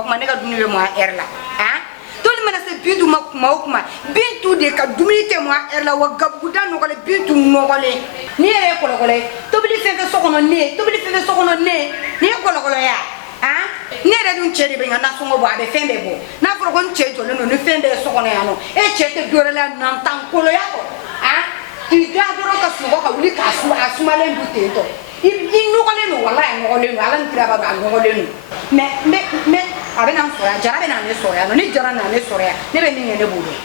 kuma ne ka dumuni bɛ mɔn a la han toli mana se Bintu ma kuma o kuma Bintu de ka dumuni tɛ mɔn a la wa gabuguda nɔgɔlen Bintu nɔgɔlen ni yɛrɛ ye kɔlɔkɔlɔ tobili fɛn fɛn so kɔnɔ ne tobili fɛn fɛn so kɔnɔ ne ni ye kɔlɔkɔlɔ ya han ne yɛrɛ dun cɛ de bɛ n ka nasɔngɔ bɔ a bɛ fɛn bɛɛ bɔ n'a fɔra ko n cɛ jɔlen don ni fɛn bɛɛ ye so kɔnɔ yan nɔ e cɛ tɛ dɔ wɛrɛ la nantan koloya kɔ han k'i da dɔrɔn ka sunɔgɔ ka wuli k'a suma a sumalen dun ten tɔ I nɔgɔlen don wala a nɔgɔlen don ala ni kira b'a dɔn a nɔgɔlen don mais a bɛ na n sɔrɔ yan jara bɛ na ne sɔrɔ yan nɔ ni jara na ne sɔrɔ yan ne bɛ min kɛ ne b'o dɔn.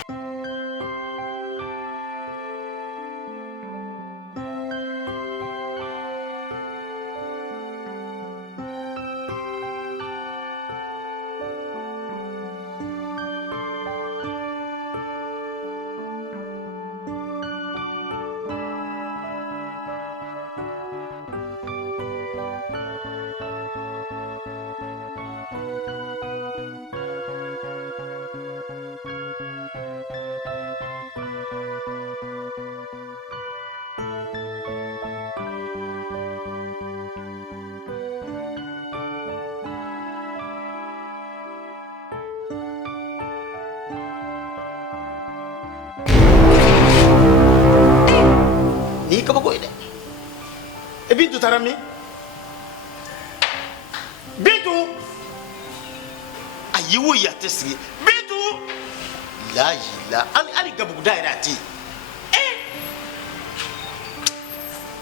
Kabako ide e Bintu tarami Bintu ayiwo ya tesi Bintu la ila ali gabugu daira ati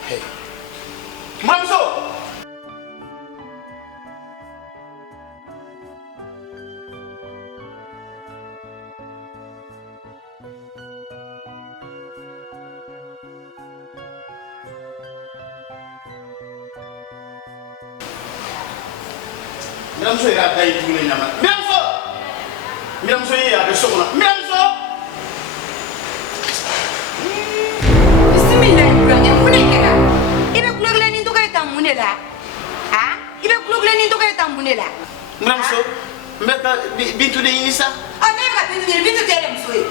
hey mamso Miramso ya dai tugule nyama Miramso ya be sokona Miramso Bismillah ibranya mune kera ibe kulogle ni to kay tamune la ha ibe kulogle ni to kay tamune la Miramso mbeka Bintu de inisa ne ka Bintu tere msoe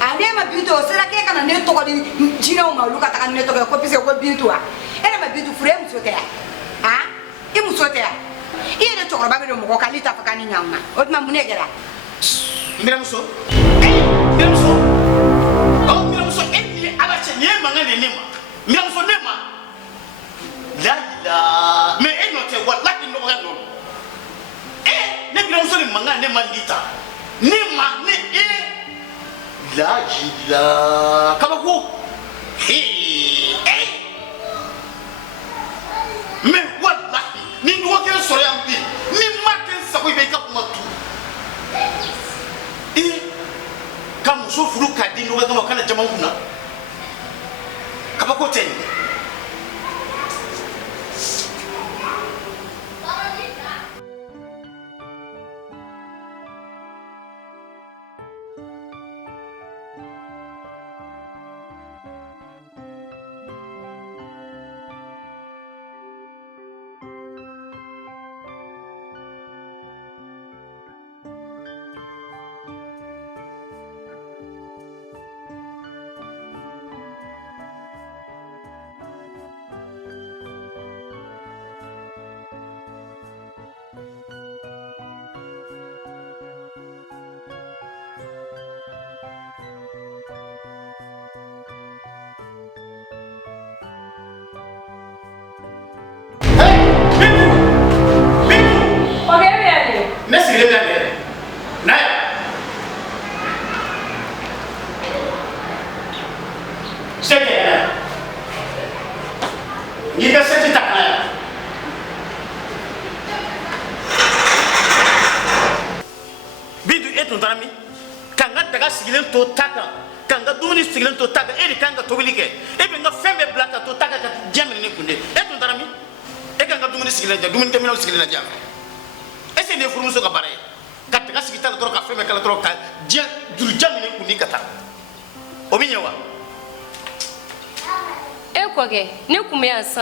ane ma Bintu sera ke kana ne to ko di jinaw ma luka ta ne to ko pise ko Bintu a ere ma Bintu fure mso te ha I muso te I de chokora babe do mo ka lita fa kani nyamma o ma mune gera Miramso oh Miramso enni abache ni manga ne nema Miramso nema la ila me enote wallahi no ga no ne Miramso ni manga ne mandita nema ne la ila kabako me wallahi ni ndo ke soro yambi ni maken sako be ka kuma tu kamu so furu kadi ndo ga kana jama kuna kabako ten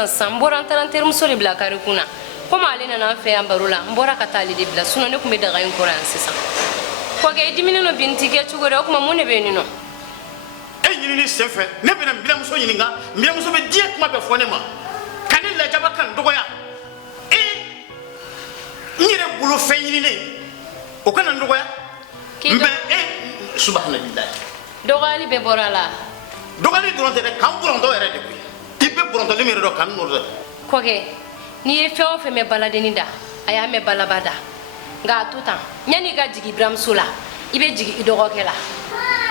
San bora taranter muso de bila kare kuna comme ale nana fe an baro la mbora kata ale de bila suno ne kumbe daga en koran sisan ko ge dimini no binti ke chugo do kuma mune be ni no e nyini ni sefe ne be na mbila muso nyini nga mbila muso be die kuma be fone ma kanil la jaba kan dogo ya nyire bulu fe nyini ne o kana ndogoya K'i mbe subhanallah dɔgɔyali bɛ bɔra la dɔgɔyali dɔrɔn tɛ dɛ kan bɔrɔntɔ yɛrɛ de koyi i bɛ bɔrɔntɔli min yɛrɛ dɔn kan nɔrɔ dɛ kɔkɛ n'i ye fɛn o fɛn mɛn baladenni da a y'a mɛn balaba da nka a to tan yanni i ka jigin buramuso la i bɛ jigin i dɔgɔkɛ la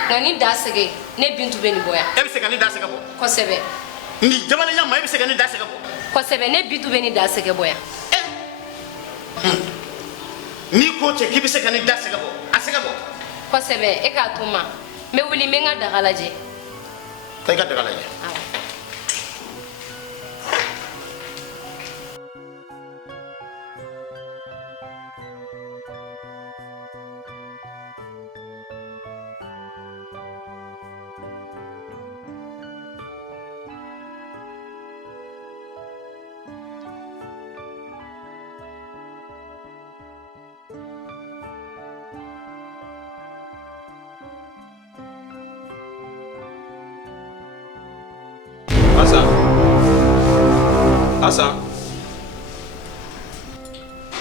nka ni da sɛgɛ ne bintu bɛ nin bɔ yan e bɛ se ka ne da sɛgɛ bɔ kosɛbɛ ni jamanaya ma e bɛ se ka ne da sɛgɛ bɔ kosɛbɛ ne bintu bɛ nin da sɛgɛ bɔ yan n'i ko cɛ k'i bɛ se ka ne da sɛgɛ bɔ a sɛgɛ bɔ kosɛbɛ e k'a to n ma n bɛ wuli n bɛ n ka daga lajɛ taa i ka daga lajɛ awɔ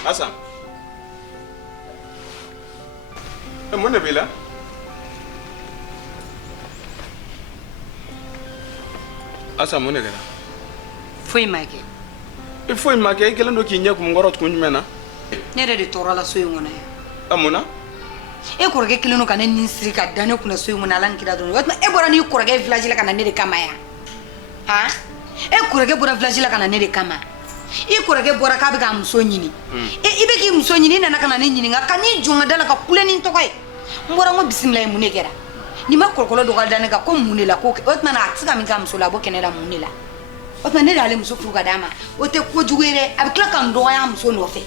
Asa. Mun ne bila? Asa mun ne kɛra? Foyi ma kɛ. I foyi ma kɛ, I kɛlen don k'i ɲɛ kun kɔrɔ tugun jumɛn na? Ne yɛrɛ de tɔɔrɔ la so in kɔnɔ yan. Mun na? E kɔrɔkɛ kelen don ka ne nin siri ka da ne kunna so in kɔnɔ Ala ni kira dɔrɔn. O tuma e bɔra n'i kɔrɔkɛ village la ka na ne de kama yan. Han? E kɔrɔkɛ bɔra village la ka na ne de kama. I kɔrɔkɛ bɔra k'a bɛ k'a muso ɲini. I bɛ k'i muso ɲini, I nana ka na ne ɲininka ka n'i jɔ n ka da la ka kule ni n tɔgɔ ye. N bɔra n ko bisimila mun de kɛra? N'i ma kɔlɔkɔlɔ dɔgɔya da ne kan ko mun de la ko o tuma a tɛ se ka min k'a muso la a b'o kɛ ne la mun de la? O tuma ne de y'ale muso furu ka d'a ma o tɛ kojugu ye dɛ a bɛ tila ka n dɔgɔya a muso nɔfɛ.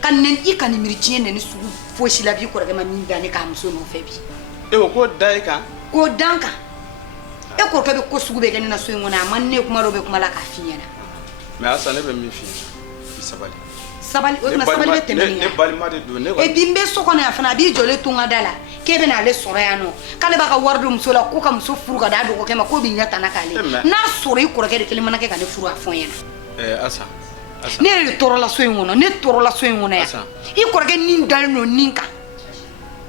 Ka I ka nin miiri diɲɛ nɛni sugu fosi la bi kɔrɔkɛ ma min da ne k'a muso nɔfɛ bi. E ko k'o da I kan? K'o da n kan. E kɔrɔkɛ bɛ ko sugu bɛɛ kɛ ne na so in kɔnɔ a ma ne kuma dɔw bɛ kuma la k'a f'i ɲɛna. Mais Asa ne bɛ min f'i ye i sabali. Sabali o tuma sabali bɛ tɛmɛ nin kan. Ne balima de don ne Et puis n bɛ so kɔnɔ yan fana a b'i jɔlen to n ka da la k'e bɛ n'ale sɔrɔ yan nɔ k'ale b'a ka wari don muso la ko ka muso furu ka d'a dɔgɔkɛ ma k'o b'i ɲɛ tana k'ale n'a sɔrɔ I kɔrɔkɛ de kelen mana kɛ ka ne furu a fɔ n ɲɛna. Asa. Ne yɛrɛ de tɔɔrɔ la so in kɔnɔ ne tɔɔrɔ la so in kɔnɔ yan I kɔrɔkɛ nin dalen don nin kan.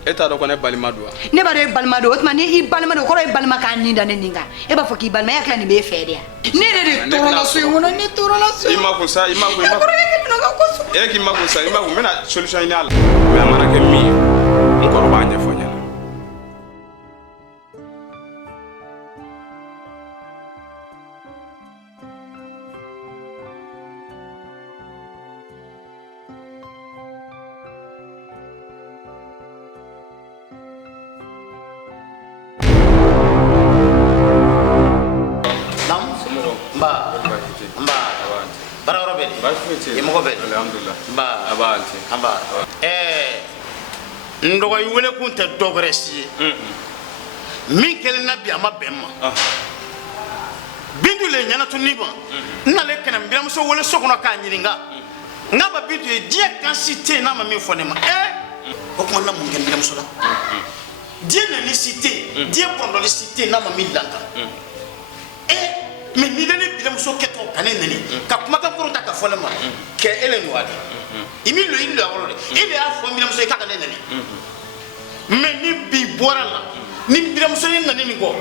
E t'a dɔn ko ne balima don wa? Ne b'a dɔn e balima don o tuma ni I balima don o kɔrɔ ye balima k'a nin da ne nin kan e b'a fɔ k'i balima e hakili la nin b'e fɛ de yan. Ne yɛrɛ de tɔɔrɔ la so in kɔnɔ ne tɔɔrɔ la so in kɔnɔ. I ma kun sa I ma kun. E kɔrɔkɛ kelen don ka ko sugu. E k'i ma kun sa I ma kun n bɛna solution ɲini a la mais a mana kɛ min ye n kɔrɔ b'a ɲɛfɔ n ɲɛna. Ndogo I wele kun tɛ dɔwɛrɛ si ye min kɛlen na bi a ma bɛn n ma Bintu le ɲɛna tun ni ma n n'ale kɛnɛ n biramuso wele so kɔnɔ k'a ɲininka n k'a ma Bintu ye diɲɛ kan si tɛ yen n'a ma min fɔ ne ma o tuma n na mun kɛ n biramuso la diɲɛ nani si tɛ yen diɲɛ kɔnɔli si tɛ yen n'a ma min dilan kan mais ni ne biramuso kɛtɔ ka ne neni ka kumakan kɔrɔ ta ka fɔ ne ma kɛ ele nɔ de I mi lo I lo yɔrɔ de e de y'a fɔ n biramuso ye k'a ka ne neni mais ni bi bɔra la ni biramuso ye nani nin kɔ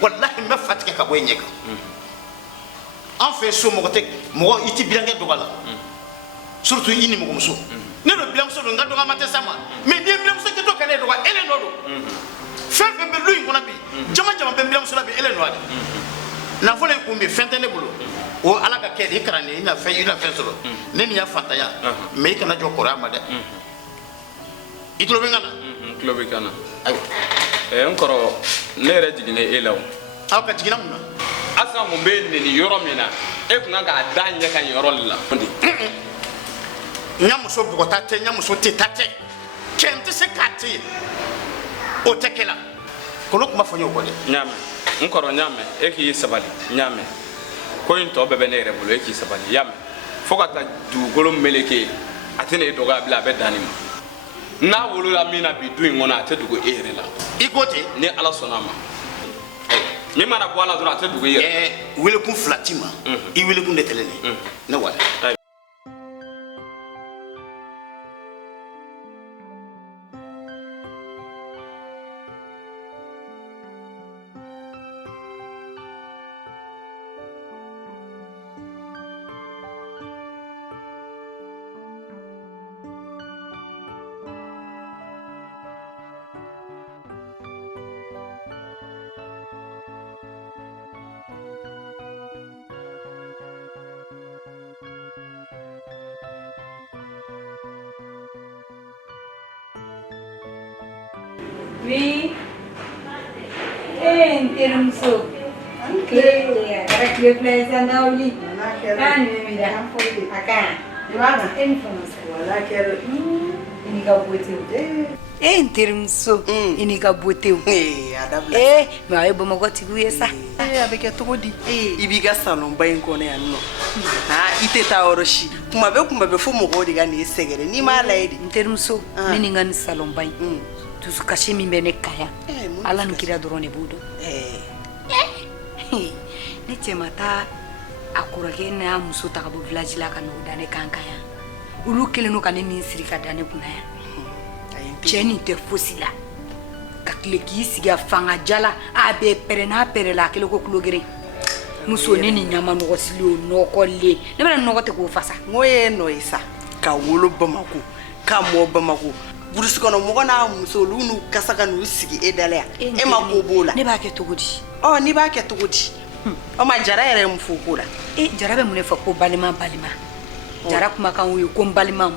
walahi n bɛ fa tigɛ ka bɔ i ɲɛ kan an fɛ so mɔgɔ I tɛ birankɛ dɔgɔ la surtout I nimɔgɔmuso ne do biramuso do n ka dɔgɔma tɛ sa ma mais ni biramuso kɛtɔ ka ne dɔgɔ ele nɔ do fɛn fɛn bɛ lu in kɔnɔ bi jama jama bɛ biramuso la bi ele nɔ de nafolo kun bɛ fɛn tɛ ne bolo o Ala ka kɛ de I kalan de I na fɛn sɔrɔ ne nin y'a fantanya mais I kana jɔ kɔrɔya ma dɛ I tulo bɛ n kan na n tulo bɛ kan na ayiwa n kɔrɔ ne yɛrɛ jiginna e la o aw ka jiginna mun na Asa mun bɛ neni yɔrɔ min na e kun kan k'a da ɲɛ kan yɔrɔ de la n y'a muso bugɔta tɛ n y'a muso tɛ ta tɛ cɛ n tɛ se k'a tɛ yen o tɛ kɛ la kolo kuma fɔ n y'o kɔ dɛ n y'a mɛn n kɔrɔ n y'a mɛn e k'i sabali n y'a mɛn ko in tɔ bɛɛ bɛ ne yɛrɛ bolo e k'i sabali i y'a mɛn fo ka taa dugukolo meleke a tɛ na e dɔgɔya bilen a bɛ dan nin ma n'a wolola min na bi du in kɔnɔ a tɛ dogo e yɛrɛ la I ko ten ni Ala sɔnna a ma min mana bɔ a la dɔrɔn a tɛ dogo i yɛrɛ welekun fila t'i ma I welekun de tɛlen ne wa Oui. Terimuso. Kara kile plaisa na uli. Kan mi da han foyi aka. Iwana influence wala kero. Ini ka bote. Terimuso. Ini ka bote. Adabla. Me ayo bomo goti guyesa. Abeke togodi. Ibiga salon bayin ko ne anno. Iteta oroshi. Kuma be fu mo godi ga ni segere. Ni ma laidi. Terimuso. Nini ngani salon bayin. Tusu kashi mi bene kaya. Ala nkira drone budo. Ne chemata akurake na muso ta ka bo village la ka no dane kankaya. Ulu keleno ka ne min sirika dane kunaya. Cheni te fosila. Ka kleki siga fanga jala abe perena perela kele ko klogere. Muso ne ni nyama no gosilo no kolle. Ne bana no gote ko fasa. Ngoye no isa. Ka wolo bamako. Ka mo bamako. Burusi kono mo na muso lunu kasaka no sigi edalea. E ma ko bola. Ne ba ke togodi. Ni ba ke togodi. O ma jara yere mfukula. Jara be mune fa ko balima. Jara kuma kan wi ko balima.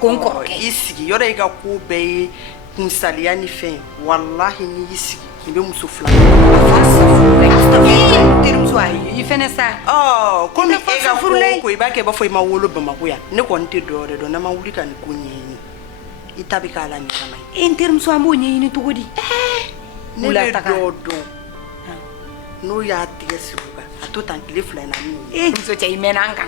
Ko nkoroke. Isigi yore ga ko be kunsaliya ni fe. Wallahi ni isigi. Ni be muso fla. Terimuso ayi ifene sa. Komi ega ko ibake ba foi ma wolo ba makuya. Ne ko nte dore do na ma wuli kan ko nyini. Itabi kala ni kama. Terimuso ambo nyini tugodi. Ne do. No ya tigesibuka. Atotankile fula na mi. Muso cha imenanga.